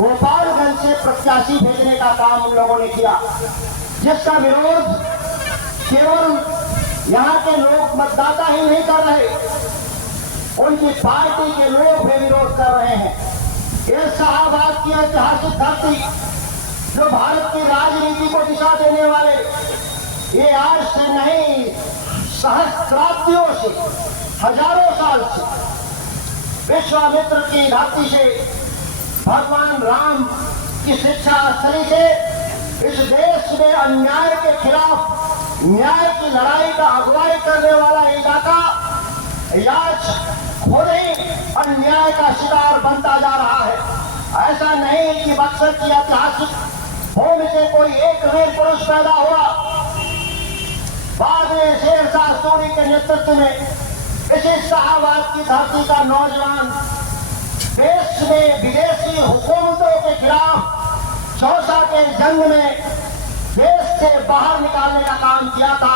गोपालगंज से प्रत्याशी भेजने का काम उन लोगों ने किया, जिसका विरोध केवल यहाँ के लोग मतदाता ही नहीं कर रहे, उनकी पार्टी के लोग भी विरोध कर रहे हैं। ये शाहबाद की ऐतिहासिक धरती, जो भारत की राजनीति को दिशा देने वाले, ये आज से नहीं सहस्राब्दियों से, हजारों साल से विश्वामित्र की धरती से, भगवान राम की शिक्षा स्थली से इस देश में अन्याय के खिलाफ न्याय की लड़ाई का अगुवाई करने वाला इलाका आज खुद ही अन्याय का शिकार बनता जा रहा है। ऐसा नहीं कि बक्सर की ऐतिहासिक भूमि से कोई एक वीर पुरुष पैदा हुआ, बाद में शेरशाह सूरी के नेतृत्व में इसी शाहबाद की धरती का नौजवान देश में विदेशी हुकूमतों के खिलाफ चौसा के जंग में देश से बाहर निकालने का काम किया था।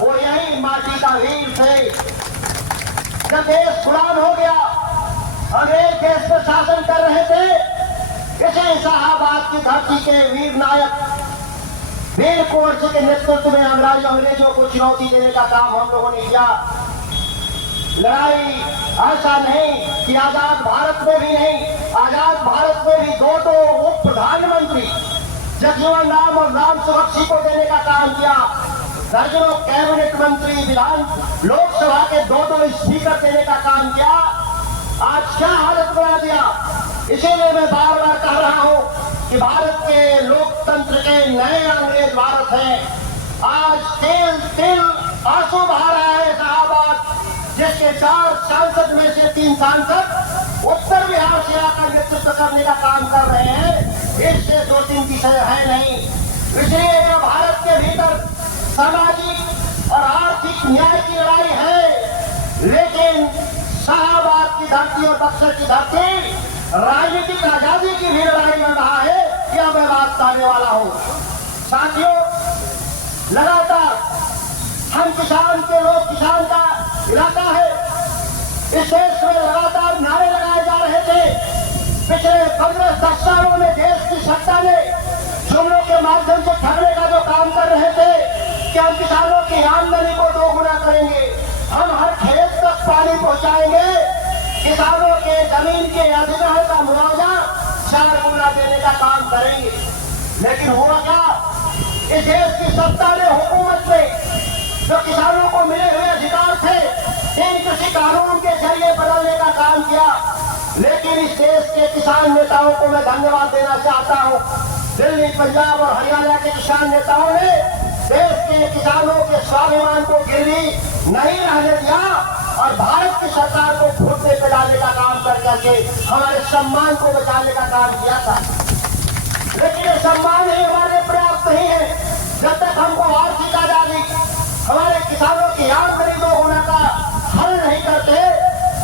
वो यही माटी का वीर थे। जब देश गुलाम हो गया, अंग्रेज देश पर शासन कर रहे थे, इसी शाहबाद की धरती के वीर नायक वीर कुंवर सिंह के नेतृत्व में अंग्रेजों को चुनौती देने का काम हम लोगों ने किया। लड़ाई ऐसा नहीं कि आजाद भारत में भी नहीं, आजाद भारत में भी दो उप प्रधानमंत्री जगजीवन राम और राम सुरक्षी को देने का काम किया, दर्जनों कैबिनेट मंत्री, विधान लोकसभा के दो स्पीकर देने का काम किया। आज क्या हालत बना दिया। इसीलिए मैं बार बार कह रहा हूं कि भारत के लोकतंत्र के नए अंग्रेज भारत हैं। आज तिल आंसू बहा रहा है शाहबाद, जिसके 4 सांसद में से 3 सांसद उत्तर बिहार से आकर नेतृत्व करने का काम कर रहे हैं। इससे 2-3 विषय है नहीं। इसलिए यह भारत के भीतर सामाजिक और आर्थिक न्याय की लड़ाई है, लेकिन शाहबाद की धरती और बक्सर की धरती राजनीतिक आजादी की भी लड़ाई लड़ रहा है। यह मैं बात करने वाला हूं। साथियों, लगातार हम किसान के लोग, किसान का इलाका है, इस देश में लगातार नारे लगाए जा रहे थे। पिछले 15-10 सालों में देश की सत्ता ने जुमलों के माध्यम से ठगने का जो काम कर रहे थे कि हम किसानों की आमदनी को 2 गुना करेंगे, हम हर खेत तक पानी पहुंचाएंगे, किसानों के जमीन के अधिग्रहण का मुआवजा 4 गुना देने का काम करेंगे। लेकिन हुआ क्या, इस देश की सत्ता ने, हुकूमत ने जो किसानों को मिले हुए अधिकार थे, इन कृषि कानून के जरिए बदलने का काम किया। लेकिन इस देश के किसान नेताओं को मैं धन्यवाद देना चाहता हूं। दिल्ली, पंजाब और हरियाणा के किसान नेताओं ने देश के किसानों के स्वाभिमान को गिरवी नहीं रहने दिया और भारत की सरकार को घुटने पे डालने का काम करके हमारे सम्मान को बचाने का काम किया था। लेकिन ये सम्मान ही हमारे पर्याप्त नहीं है। जब तक हमको आर्थिक आजादी, हमारे किसानों की आमदनी 2 गुना का हल नहीं करते,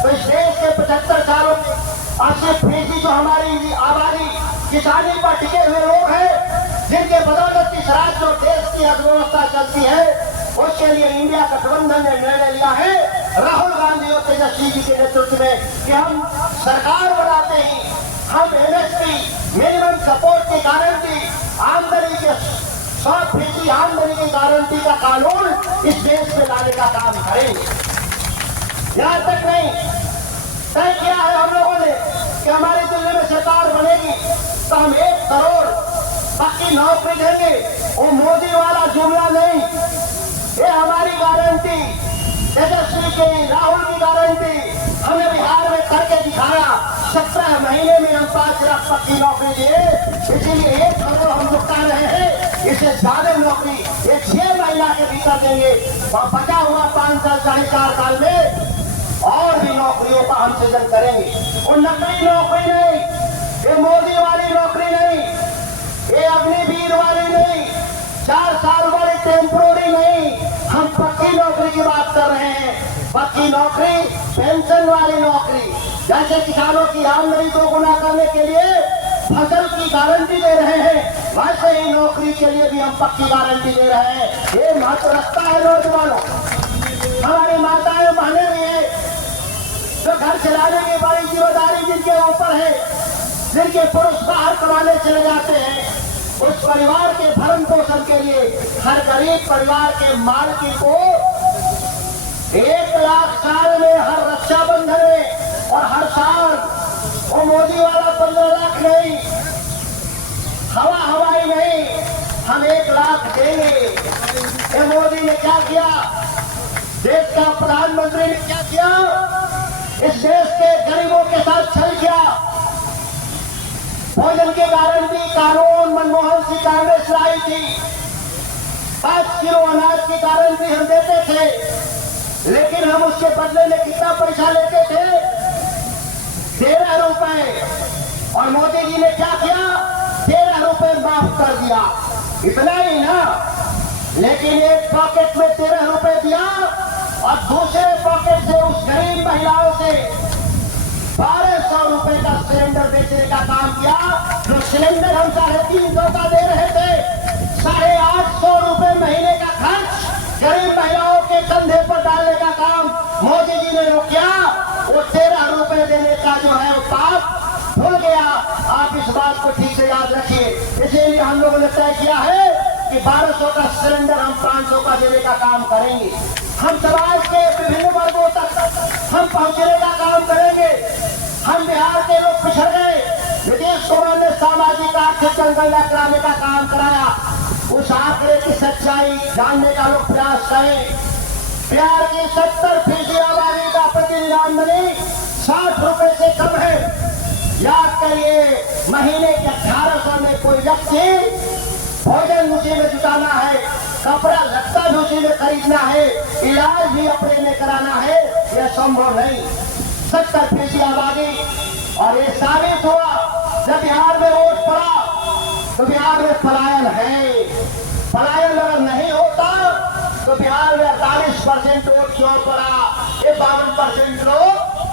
तो इस देश के 75 सालों में 80% जो हमारी आबादी किसानी पर टिके हुए लोग हैं, जिनके बदौलत इस राज्य और देश की अर्थव्यवस्था चलती है, उसके लिए इंडिया गठबंधन ने निर्णय लिया है, राहुल गांधी और तेजस्वी जी के नेतृत्व में, कि हम सरकार बनाते ही हम एमएसपी, मिनिमम सपोर्ट की गारंटी, आमदनी के 100% आमदनी की गारंटी का कानून इस देश में लाने का काम करेंगे। यहां तक नहीं, तय किया है हम लोगों ने कि हमारी दिल्ली में सरकार बनेगी तो हम 1 करोड़ पक्की नौकरी देंगे। वो मोदी वाला जुमला नहीं, ये हमारी गारंटी, तेजस्वी की, राहुल की गारंटी हमने बिहार में करके दिखाया। 17 महीने में हम 5 लाख पक्की नौकरी दिए। इसीलिए 1 करोड़ हम चुका रहे हैं, इससे ज्यादा नौकरी ये 6 महीना के भीतर देंगे और बचा हुआ 5 साल 4 साल में और भी नौकरियों का हम सृजन करेंगे। और नकली नौकरी नहीं, ये मोदी वाली नौकरी नहीं, ये अग्निवीर वाली नहीं, 4 साल वाली टेम्पोररी नहीं, हम पक्की नौकरी की बात कर रहे हैं। पक्की नौकरी, पेंशन वाली नौकरी, जैसे किसानों की आमदनी 2 गुना करने के लिए फसल की गारंटी दे रहे हैं, वैसे ही नौकरी के लिए भी हम पक्की गारंटी दे रहे हैं। ये महत्व रखता है नौजवानों। हमारी माताएं बहनें भी हैं जो घर चलाने की बड़ी जिम्मेदारी जिनके ऊपर है, जिनके पुरुष बाहर कमाने चले जाते हैं, उस परिवार के भरण पोषण के लिए हर गरीब परिवार के मालकी को 1 लाख साल में हर रक्षाबंधन में और हर साल वो मोदी वाला 15 लाख नहीं, हवाई नहीं, हम 1 लाख देंगे। ये मोदी ने क्या किया? देश का प्रधानमंत्री ने क्या किया? इस देश के गरीबों के साथ छल किया। भोजन की गारंटी कानून मनमोहन सिंह कांग्रेस लाई थी। 5 किलो अनाज की गारंटी हम देते थे, लेकिन हम उसके बदले में कितना पैसा लेते थे? 13 रुपए। और मोदी जी ने क्या किया? 13 रुपए माफ कर दिया। इतना ही ना, लेकिन एक पॉकेट में 13 रुपए दिया और दूसरे पॉकेट से उस गरीब महिलाओं से 1200 रुपए का सिलेंडर बेचने का काम किया। जो सिलेंडर हम 350 का दे रहे थे, 850 रुपए महीने का खर्च गरीब महिलाओं के कंधे पर डालने का काम मोदी जी ने रोका। वो 13 रुपए देने का जो है वो पाप भूल गया। आप इस बात को ठीक से याद रखिए। इसीलिए हम लोगों ने तय किया है कि 1200 का सिलेंडर हम 500 का देने का काम करेंगे। हम समाज के विभिन्न वर्गों तक हम पहुंचने का काम करेंगे। हम बिहार के लोग पिछड़ गए, नीतीश कुमार ने सामाजिक आर्थिक जनगणना कराने का काम कराया। उस आंकड़े की सच्चाई जानने का लोग प्रयास करें। बिहार की 70% आबादी का प्रतिदिन आमदनी 60 रुपए से कम है। याद करिए, महीने के 1800 में कोई व्यक्ति भोजन उसी में जुटाना है, कपड़ा लत्ता भी उसी में खरीदना है, इलाज भी अपने में कराना है, यह संभव नहीं। 70% आबादी। और ये साबित हुआ जब बिहार में वोट पड़ा तो बिहार में पलायन है। पलायन अगर नहीं होता तो बिहार में 48% वोट क्यों पड़ा? ये 52% लोग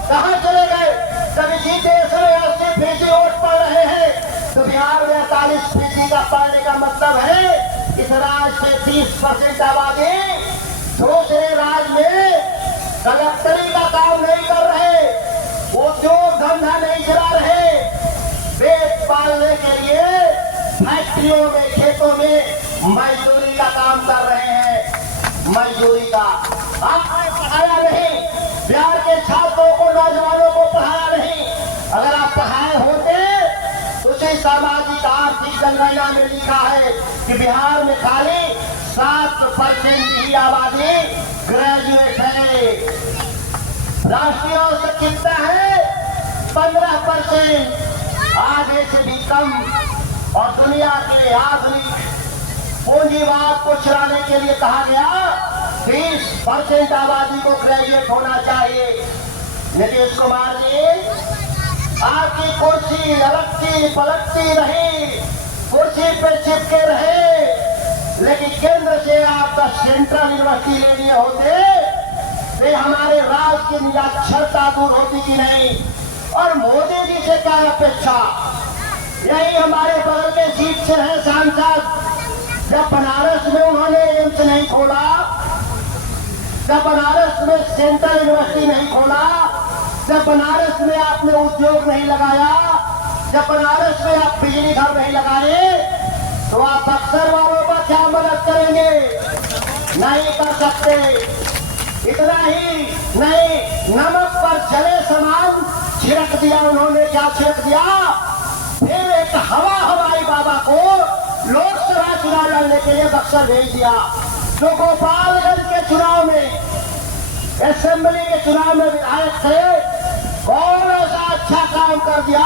कहां चले गए? जब इसी देश में 80% वोट पड़ रहे हैं तो बिहार में 48% का पड़ने का मतलब है इस राज्य से 30% आबादी दूसरे राज्य में कलेक्टरी का काम नहीं कर रहे, उद्योग धंधा नहीं चला रहे, पेट पालने के लिए फैक्ट्रियों में खेतों में मजदूरी का काम कर रहे हैं। मजदूरी का आपने पढ़ाया नहीं, बिहार के छात्रों को नौजवानों को पढ़ाया नहीं। अगर आप पढ़ाए होते तो उसी सामाजिक आर्थिक जनगणना में लिखा है कि बिहार में खाली 7% ही आबादी ग्रेजुएट है। राष्ट्रीय औसत कितना है? 15%, आधे से भी कम। और दुनिया के आधुनिक पूंजीवाद को चलाने के लिए कहा गया 20% आबादी को ग्रेजुएट होना चाहिए। नीतीश कुमार जी, आपकी कुर्सी अलगती पलटती रही, कुर्सी पे चिपके रहे, लेकिन केंद्र से आपका सेंट्रल यूनिवर्सिटी ले लिए होते तो हमारे राज्य की निरक्षरता दूर होती कि नहीं? और मोदी जी से क्या अपेक्षा? यही हमारे बगल के सीट से है सांसद। जब बनारस में उन्होंने एम्स नहीं खोला, जब बनारस में सेंट्रल यूनिवर्सिटी नहीं खोला, जब बनारस में आपने उद्योग नहीं लगाया, जब बनारस में आप बिजली घर नहीं लगाए, तो आप बक्सर वालों का क्या मदद करेंगे? नहीं कर सकते। इतना ही नहीं, नमक पर जले समान छिड़क दिया उन्होंने। क्या छिड़क दिया? फिर एक हवाई बाबा को लोकसभा चुनाव लड़ने के लिए बक्सर भेज दिया। जो गोपालगंज के चुनाव में, असेंबली के चुनाव में विधायक थे, कौन ऐसा अच्छा काम कर दिया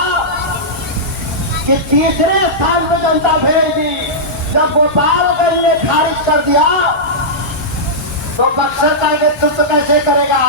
कि तीसरे स्थान पर जनता भेज दी। जब गोपालगंज ने खारिज कर दिया तो बक्सर का नेतृत्व कैसे करेगा?